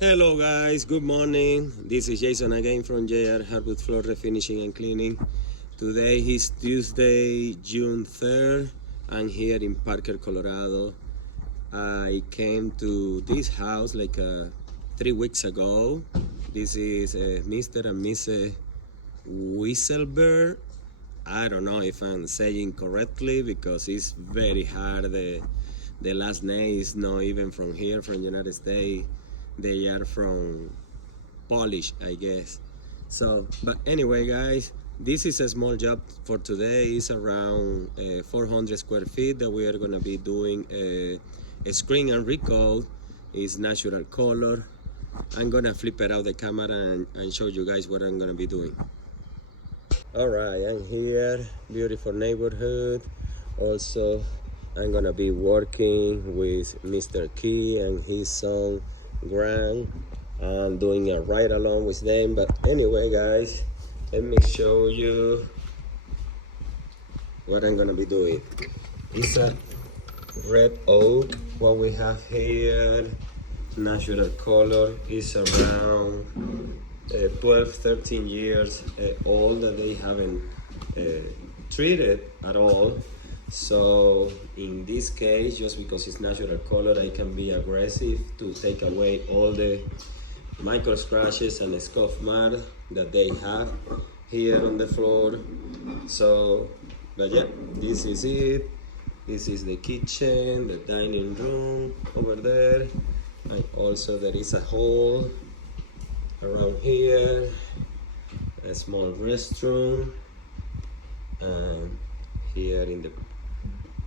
Hello guys, good morning. This is Jason again from JR Hardwood Floor Refinishing and Cleaning. Today is Tuesday, June 3rd. I'm here in Parker, Colorado. I came to this house like 3 weeks ago. This is Mr. and Mrs. Whistlebird. I don't know if I'm saying correctly because it's very hard. The last name is not even from here, from United States. They are from Polish, I guess. So, but anyway, guys, this is a small job for today. It's around 400 square feet that we are gonna be doing a screen and recoat. It's natural color. I'm gonna flip it out the camera and show you guys what I'm gonna be doing. All right, I'm here, beautiful neighborhood. Also, I'm gonna be working with Mr. Key and his son Grant. I'm doing a ride along with them. But anyway, guys, let me show you what I'm gonna be doing. It's a red oak. What we have here, natural color, is around 12-13 years old that they haven't treated at all. So in this case, just because it's natural color, I can be aggressive to take away all the micro scratches and scuff mark that they have here on the floor. So, but yeah, this is it. This is the kitchen, the dining room over there, and also there is a hole around here, a small restroom, and here in the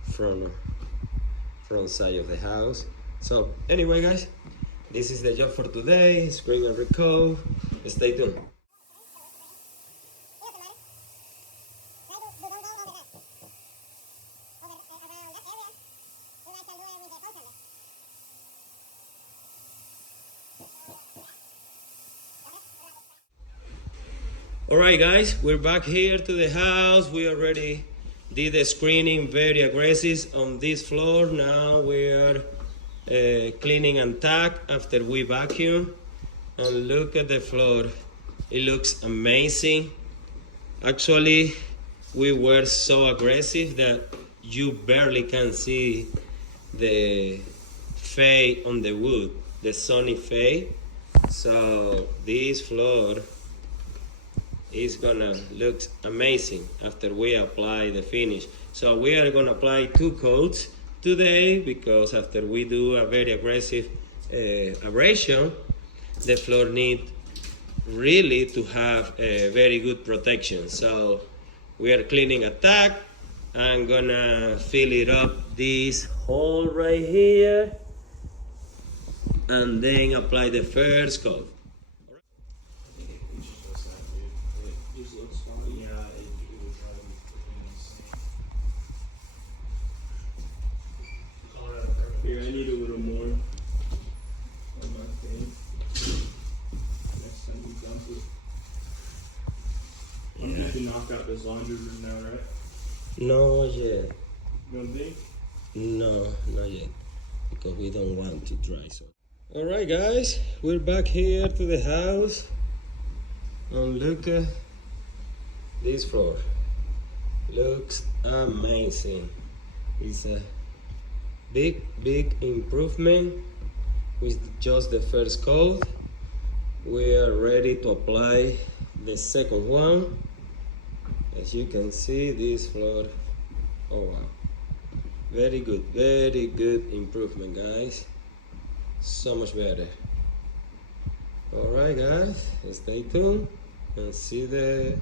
front side of the house. So anyway, guys, this is the job for today. Screen and recoat. Stay tuned. All right, guys, we're back here to the house. We already did the screening very aggressive on this floor. Now we are cleaning and tack after we vacuum. And look at the floor. It looks amazing. Actually, we were so aggressive that you barely can see the fade on the wood, the sunny fade. So this floor is gonna look amazing after we apply the finish. So we are gonna apply 2 coats today because after we do a very aggressive abrasion, the floor needs really to have a very good protection. So we are cleaning a tack. I'm gonna fill it up this hole right here and then apply the first coat. Here, I need a little more on my thing. Next time we dump it. I'm gonna have to knock out this laundry room now, right? No yet. You don't think? No, not yet. Because we don't want to dry so. Alright guys, we're back here to the house. And look at this floor. Looks amazing. It's a big improvement with just the first coat. We are ready to apply the second one. As you can see, this floor, oh wow, very good improvement, guys. So much better. All right, guys, stay tuned and see the